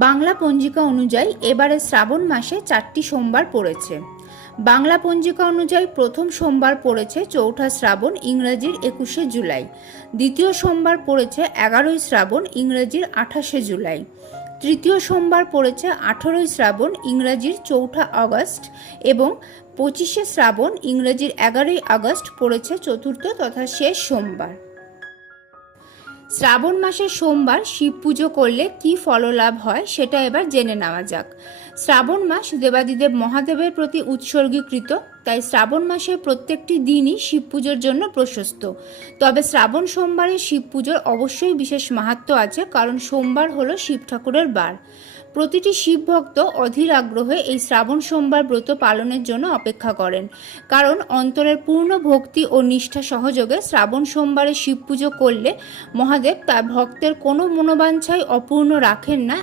বাংলা পঞ্জিকা অনুযায়ী এবারে শ্রাবণ মাসে 4টি সোমবার পড়েছে। বাংলা পঞ্জিকা অনুযায়ী প্রথম সোমবার পড়েছে 4ঠা শ্রাবণ, ইংরেজির 21শে জুলাই। দ্বিতীয় সোমবার পড়েছে 11ই শ্রাবণ, ইংরেজির 28শে জুলাই। তৃতীয় সোমবার পড়েছে 18ই শ্রাবণ, ইংরেজির 4ঠা আগস্ট এবং 25শে শ্রাবণ, ইংরেজির 11ই আগস্ট পড়েছে চতুর্থ তথা শেষ সোমবার। শ্রাবণ মাসের সোমবার শিব পুজো করলে কি ফললাভ হয় সেটা এবার জেনে নেওয়া যাক। শ্রাবণ মাস দেবাদিদেব মহাদেবের প্রতি উৎসর্গীকৃত, তাই শ্রাবণ মাসের প্রত্যেকটি দিনই শিব পুজোর জন্য প্রশস্ত। তবে শ্রাবণ সোমবারে শিব পুজোর অবশ্যই বিশেষ মাহাত্ম্য আছে, কারণ সোমবার হলো শিব ঠাকুরের বার। প্রতিটি শিব ভক্ত অধীর আগ্রহে এই শ্রাবণ সোমবার ব্রত পালনের জন্য অপেক্ষা করেন, কারণ অন্তরের পূর্ণ ভক্তি ও নিষ্ঠা সহযোগে শ্রাবণ সোমবারে শিব পুজো করলে মহাদেব তার ভক্তের কোনো মনোবাঞ্ছাই অপূর্ণ রাখেন না,